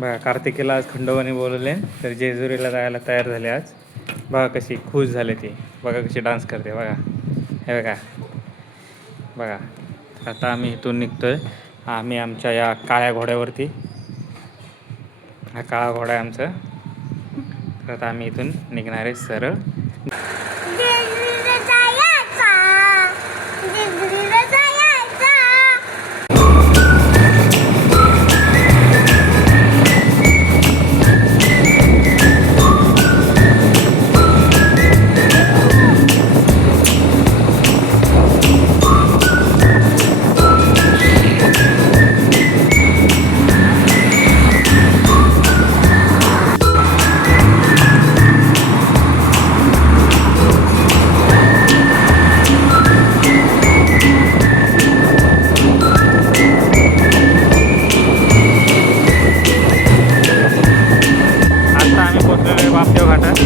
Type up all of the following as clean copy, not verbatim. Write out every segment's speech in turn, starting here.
बघा कार्तिकेला आज खंडोबाने बोलवले तर जेजुरीला जायला तयार झाले आज. बघा कशी खुश झाले ती. बघा कशी डान्स करते बघा. हे बघा बघा. आता आम्ही इथून निघतोय. आम्ही आमच्या या काळ्या घोड्यावरती. हा काळा घोडा आहे आमचा. तर आता आम्ही इथून निघणार आहे सरळ. बापदेव घाटात.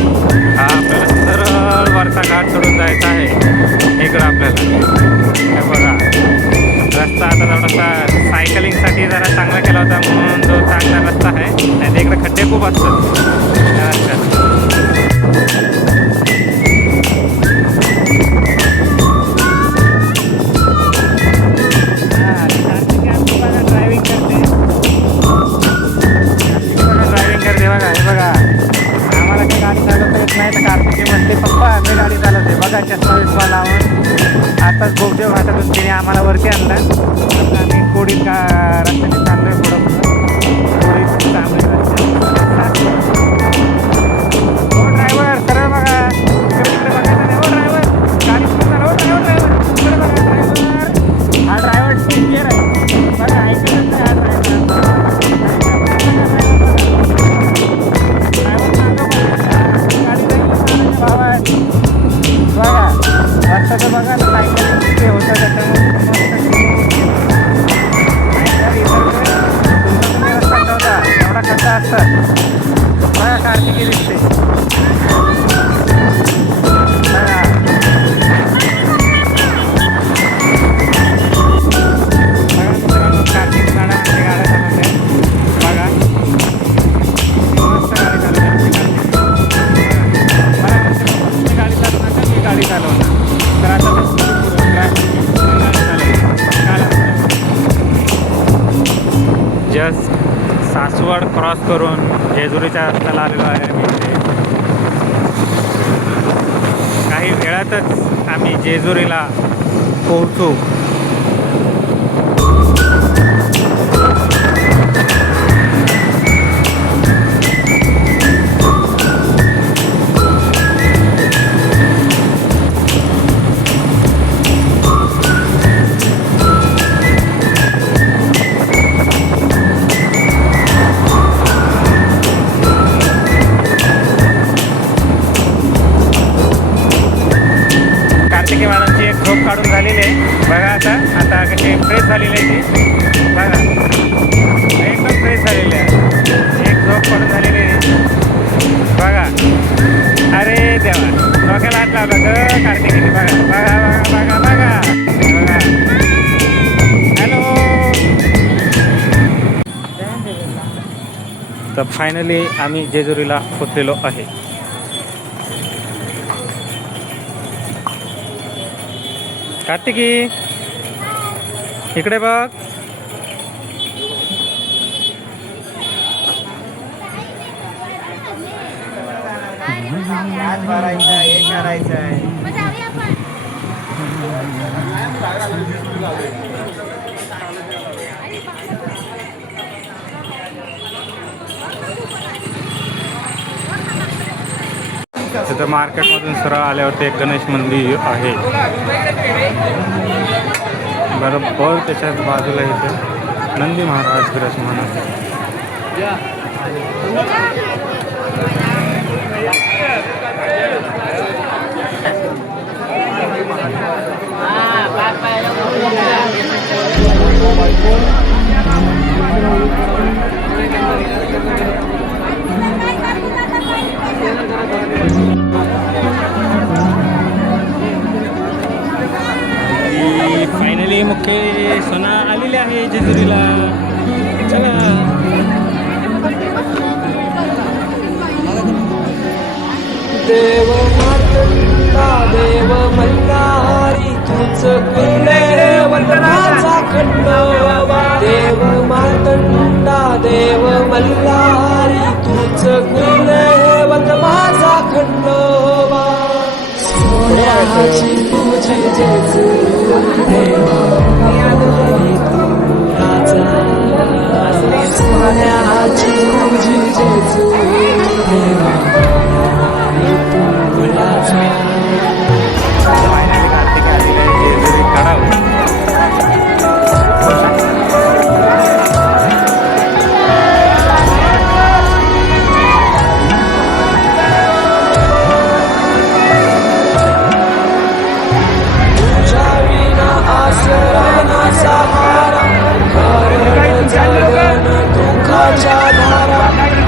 हा आपल्याला सरळ वरचा घाट चढून जायचा आहे. इकडं आपल्याला हे बघा रस्ता आता थोडासा सायकलिंगसाठी जरा चांगला केला होता म्हणून जो चांगला रस्ता आहे. नाही इकडे खड्डे खूप असतात त्या रस्त्यात. ड्रायव्हिंग करते बघा. हे बघा आम्हाला काही गाडी चालवता येत नाही तर कार्तिकी म्हणते पप्पा मी गाडी चालवते. बघा चष्मा विस्मा लावून आताच बोगदेव घाटातून तिने आम्हाला वरती आणला. आता आम्ही कोडीत का रस्त्याने चाललोय पुढं कोडीत चांगले रस्ते. हो ड्रायव्हर सरळ बघा इकडे बघायचं नाही. हो ड्रायव्हर गाडी कुठे चालव. ड्रायव्हर इकडे बघा. ड्रायव्हर हा ड्रायव्हर सिनियर आहे बघा. ऐकतच नाही हा ड्रायव्हर. बघा रस्त्याचं बघा ना सायकलिंग ते होतं त्याच्यामुळे रस्ता ठेवता एवढा खड्डा असतात. बघा कार्तिकी दिसते बघा. मित्रांनो कार्तिकी गाड्या चालवते बघा. मस्त गाडी चालवते गाडी चालवणार मी गाडी चालवणार. तर आता जस्ट सासवड क्रॉस करून जेजुरीच्या रस्त्याला आलेलो आहे मी. काही वेळातच आम्ही जेजुरीला पोहोचू. कार्तिकीवाडांची एक झोप काढून झालेली आहे बघा. आता कशी फ्रेश झालेली आहे ती बघा. एकदम फ्रेश झालेली आहे. एक झोप काढून झालेली आहे बघा. अरे देवा डोक्याला हात लावला ग कार्तिकीने बघा बघा बघा बघा बघा. हॅलो. तर फायनली आम्ही जेजुरीला पोचलेलो आहे. कार्तिकी इकडे बघ. तिथं मार्केटमधून सरळ आल्यावरती एक गणेश मंदिर आहे बरोबर. त्याच्याच बाजूला इथे नंदी महाराज विराजमान आहे. फायनली मुख्य सोना आलेले आहे जेजुरीला. चला देव मातंगा देव मल्हारी तूच कुलदैवत माझा खंडोबा देव मातंगा देव मल्हारी तूच कुलदैवत माझा खंडोबा सोन्याची तुझी जेजू देवा मल्हारी तू राजा सोन्याची तुझी जेजू देवा मल्हारी तू राजा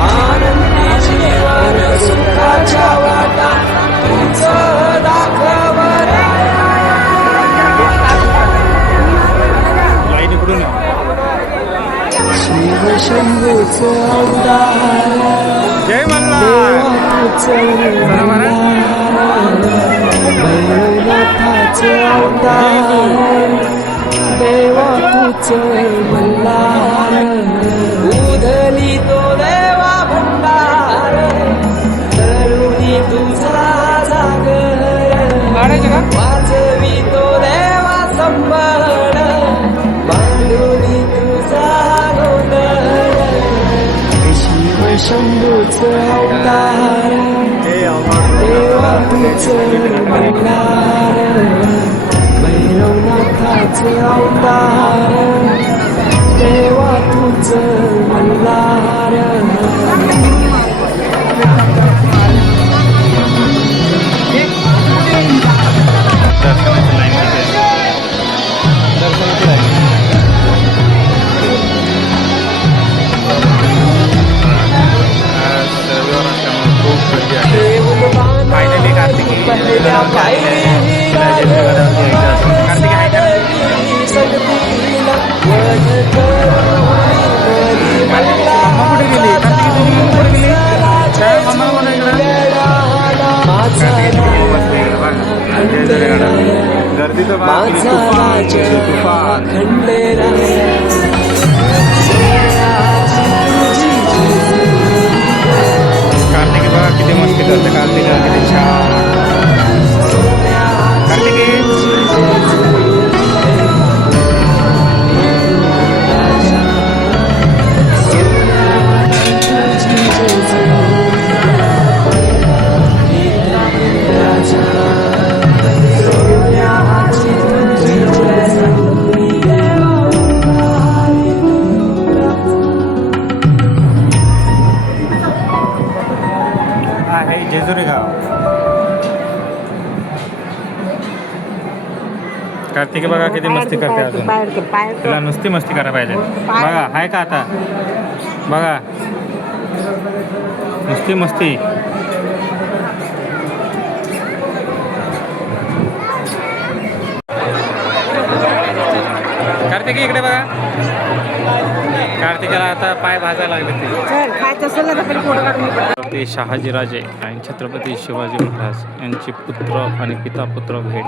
आनंदी जीवन सुखाच्या वाटा तुझ दाखवर शिव शंभूच अवतार जय देवाच भैरवनाथाच अवतार देवा तुझ मल्हार उधली तो देवा भंडार तरुणी तुझा जागर वाजवी तो देवा संबळ मांडुली तुझा गोंधळ शिव शंभूच अवतार देवा तुझ मल्हार भैरवनाथाचे अवतार देवा तुझ मल्हार फायनली कार्तिकी गर्दी तर तुफान कार्तिकी बघा किती मस्ती करते कार्तिका किती छान कार्तिकी आहे जेजुरी गाव कार्तिकी बघा किती मस्ती करते अजून तिला नुसती मस्ती करायला पाहिजे बघा आहे का आता बघा नुसती मस्ती कार्तिकी इकडे बघा कार्तिकेला आता पाय भाजायला लागले ते शहाजीराजे आणि छत्रपती शिवाजी महाराज यांचे पुत्र आणि पिता पुत्र भेट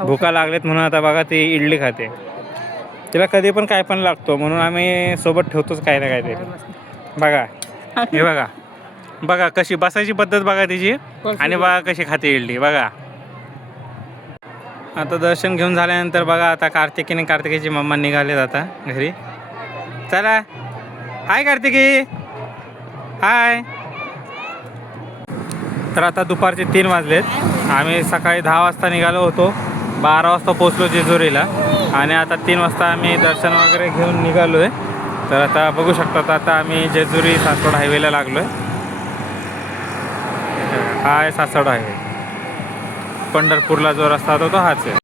भूका लागलेत म्हणून आता बघा ती इडली खाते तिला कधी पण काय पण लागतो म्हणून आम्ही सोबत ठेवतोच काय ना काय ते बघा हे बघा बघा कशी बसायची पद्धत बघा तिची आणि बघा कशी खाते इडली बघा आता दर्शन घेऊन झाल्यानंतर बघा आता कार्तिकीने कार्तिकीची मम्मा निघालेत आता घरी चला हाय कार्तिकी हाय तर आता दुपारचे 3 वाजलेत आम्ही सकाळी 10 वाजता निघालो होतो 12 वाजता पोचलो जेजुरीला आणि आता 3 वाजता आम्ही दर्शन वगैरे घेऊन निघालो आहे तर आता बघू शकता आता आम्ही जेजुरी सासवड हायवेला लागलो आहे हा आहे सासवड हायवे पंढरपूरला जो रस्ता होता तो हाच आहे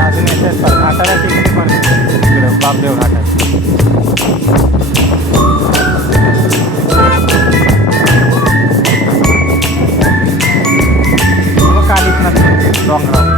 अजून येतेच पण घाटाला तिकडे पण इकडं बापदेव घाटात. कालीच नसते डोंगराव.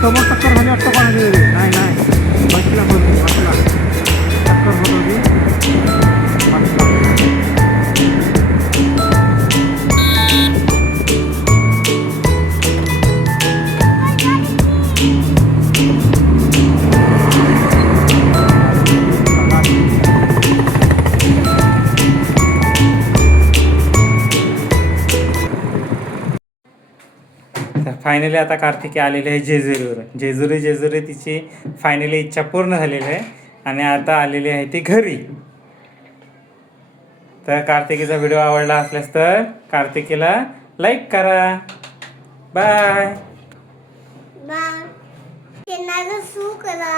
समोर टक्कर झाली वाटतं कोणाची. नाही नाही बसला बसला टक्कर होत होती बसला. फायनली आता कार्तिकी आलेली आहे जेजुरीवर. जेजुरी तिची फायनली इच्छा पूर्ण झालेली आहे आणि आता आलेली आहे ती घरी. तर कार्तिकीचा व्हिडिओ आवडला असल्यास तर कार्तिकीला लाईक करा. बाय. बाय. चॅनल सुरू करा.